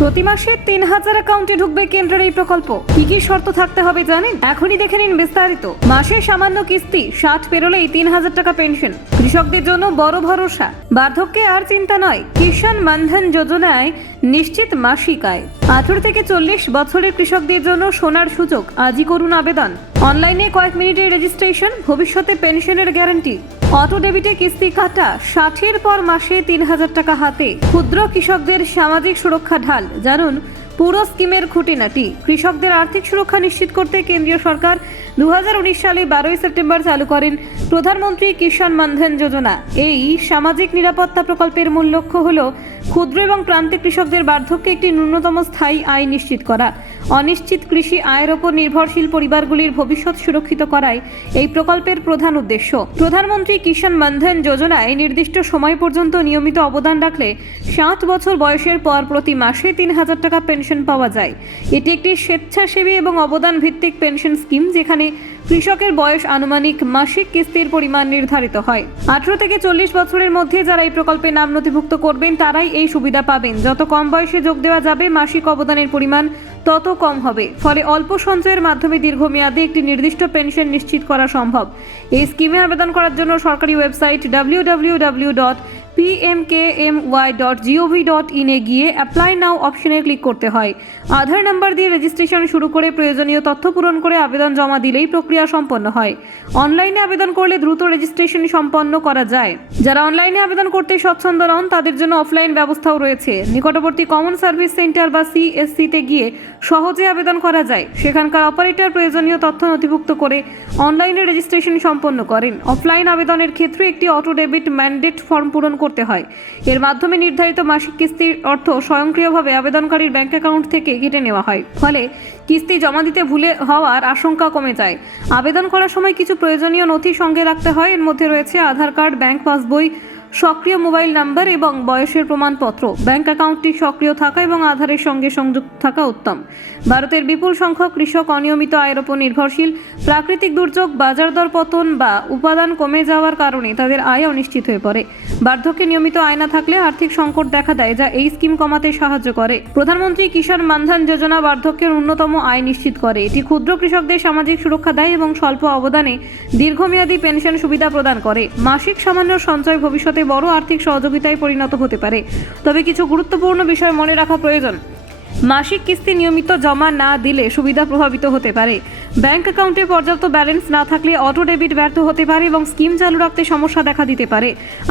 প্রতি মাসে ৩,০০০ অ্যাকাউন্টে ঢুকবে কেন্দ্রের এই প্রকল্প। কি কি শর্ত থাকতে হবে জানেন? এখনই দেখে নিন বিস্তারিত। মাসে সামান্য কিস্তি ৬০ পেরোলেই ৩,০০০ টাকা পেনশন। কৃষকদের জন্য বড় ভরসা, বার্ধক্যে আর চিন্তা নয়। কিষাণ মানধন যোজনায় নিশ্চিত মাসিক আয়। ১৮ থেকে ৪০ বছরের কৃষকদের জন্য সোনার সুযোগ। আজই করুন আবেদন। অনলাইনে কয়েক মিনিটের রেজিস্ট্রেশন, ভবিষ্যতে পেনশনের গ্যারান্টি। অটো ডেবিটে কিস্তি কাটা, ৬০-এর পর মাসে ৩,০০০ টাকা হাতে। ক্ষুদ্র কৃষকদের সামাজিক সুরক্ষা ঢাল। জানুন পুরো স্কিমের খুঁটিনাটি। কৃষকদের আর্থিক সুরক্ষা নিশ্চিত করতে কেন্দ্রীয় সরকার ২০১৯ সালে ১২ই সেপ্টেম্বর চালু করেন প্রধানমন্ত্রী কিষাণ মানধন যোজনা। এই সামাজিক নিরাপত্তা প্রকল্পের মূল লক্ষ্য হল ক্ষুদ্র এবং প্রান্তিক কৃষকদের বার্ধক্যে একটি ন্যূনতম স্থায়ী আয় নিশ্চিত করা। অনিশ্চিত কৃষি আয়ের ওপর নির্ভরশীল পরিবারগুলির ভবিষ্যৎ সুরক্ষিত করাই এই প্রকল্পের প্রধান উদ্দেশ্য। প্রধানমন্ত্রী কিষাণ মানধন যোজনায় নির্দিষ্ট সময় পর্যন্ত নিয়মিত অবদান রাখলে ৬০ বছর বয়সের পর প্রতি মাসে ৩,০০০ টাকা পেনশন পাওয়া যায়। এটি একটি স্বেচ্ছাসেবী এবং অবদান ভিত্তিক পেনশন স্কিম, যেখানে কৃষকের বয়স আনুমানিক মাসিক কিস্তির পরিমাণ নির্ধারিত হয়। ১৮ থেকে ৪০ বছরের মধ্যে যারা এই প্রকল্পে নাম নথিভুক্ত করবেন তারাই এই সুবিধা পাবেন। যত কম বয়সে যোগ দেওয়া যাবে, মাসিক অবদানের পরিমাণ তত কম হবে। ফলে অল্প সঞ্চয়ের মাধ্যমে দীর্ঘমেয়াদে একটি নির্দিষ্ট পেনশন নিশ্চিত করা সম্ভব। এই স্কিমে আবেদন করার জন্য সরকারি ওয়েবসাইট www.pmkmy.gov.in এ গিয়ে অ্যাপ্লাই নাও অপশনে ক্লিক করতে হয়। আধার নাম্বার দিয়ে রেজিস্ট্রেশন শুরু করে প্রয়োজনীয় তথ্য পূরণ করে আবেদন জমা দিলেই প্রক্রিয়া সম্পন্ন হয়। অনলাইনে আবেদন করলে দ্রুত রেজিস্ট্রেশন সম্পন্ন করা যায়। যারা অনলাইনে আবেদন করতে স্বচ্ছন্দ নন তাদের জন্য অফলাইন ব্যবস্থাও রয়েছে। নিকটবর্তী কমন সার্ভিস সেন্টার বা CSC-তে গিয়ে সহজে আবেদন করা যায়। সেখানকার অপারেটর প্রয়োজনীয় তথ্য নথিভুক্ত করে অনলাইনে রেজিস্ট্রেশন সম্পন্ন করেন। অফলাইন আবেদনের ক্ষেত্রে একটি অটো ডেবিট ম্যান্ডেট ফর্ম পূরণ করতে হয়। এর মাধ্যমে নির্ধারিত মাসিক কিস্তির অর্থ স্বয়ংক্রিয়ভাবে আবেদনকারীর ব্যাংক অ্যাকাউন্ট থেকে কেটে নেওয়া হয়। ফলে কিস্তি জমা দিতে ভুলে হওয়ার আশঙ্কা কমে যায়। আবেদন করার সময় কিছু প্রয়োজনীয় নথি সঙ্গে রাখতে হয়। এর মধ্যে রয়েছে আধার কার্ড, ব্যাংক পাসবই, সক্রিয় মোবাইল নাম্বার এবং বয়সের প্রমাণপত্র। ব্যাংক অ্যাকাউন্টটি সক্রিয় থাকা এবং আধারের সঙ্গে সংযুক্ত থাকা উত্তম। ভারতের বিপুল সংখ্যক কৃষক অনিয়মিত আয়ের ওপর নির্ভরশীল। প্রাকৃতিক দুর্যোগ, বাজার দর পতন বা উপাদান কমে যাওয়ার কারণে তাদের আয় অনিশ্চিত হয়ে পড়ে। বার্ধক্যে নিয়মিত আয় না থাকলে আর্থিক সংকট দেখা দেয়, যা এই স্কিম কমাতে সাহায্য করে। প্রধানমন্ত্রী কিষাণ মানধন যোজনা বার্ধক্যের ন্যূনতম আয় নিশ্চিত করে। এটি ক্ষুদ্র কৃষকদের সামাজিক সুরক্ষা দেয় এবং স্বল্প অবদানে দীর্ঘমেয়াদী পেনশন সুবিধা প্রদান করে। মাসিক সামান্য সঞ্চয় ভবিষ্যতে বড় আর্থিক সহযোগিতায় পরিণত হতে পারে। তবে কিছু গুরুত্বপূর্ণ বিষয় মনে রাখা প্রয়োজন। মাসিক কিস্তি নিয়মিত জমা না দিলে সুবিধা প্রভাবিত হতে পারে। ব্যাংক অ্যাকাউন্টে পর্যাপ্ত ব্যালেন্স না থাকলে অটো ডেবিট ব্যর্থ হতে পারে এবং স্কিম চালু রাখতে সমস্যা দেখা দিতে পারে।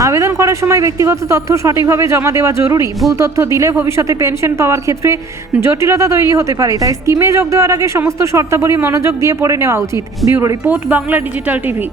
আবেদন করার সময় ব্যক্তিগত তথ্য সঠিকভাবে জমা দেওয়া জরুরি। ভুল তথ্য দিলে ভবিষ্যতে পেনশন পাওয়ার ক্ষেত্রে জটিলতা তৈরি হতে পারে। তাই স্কিমে যোগ দেওয়ার আগে সমস্ত শর্তাবলী মনোযোগ দিয়ে পড়ে নেওয়া উচিত। Bureau report, Bangla digital TV.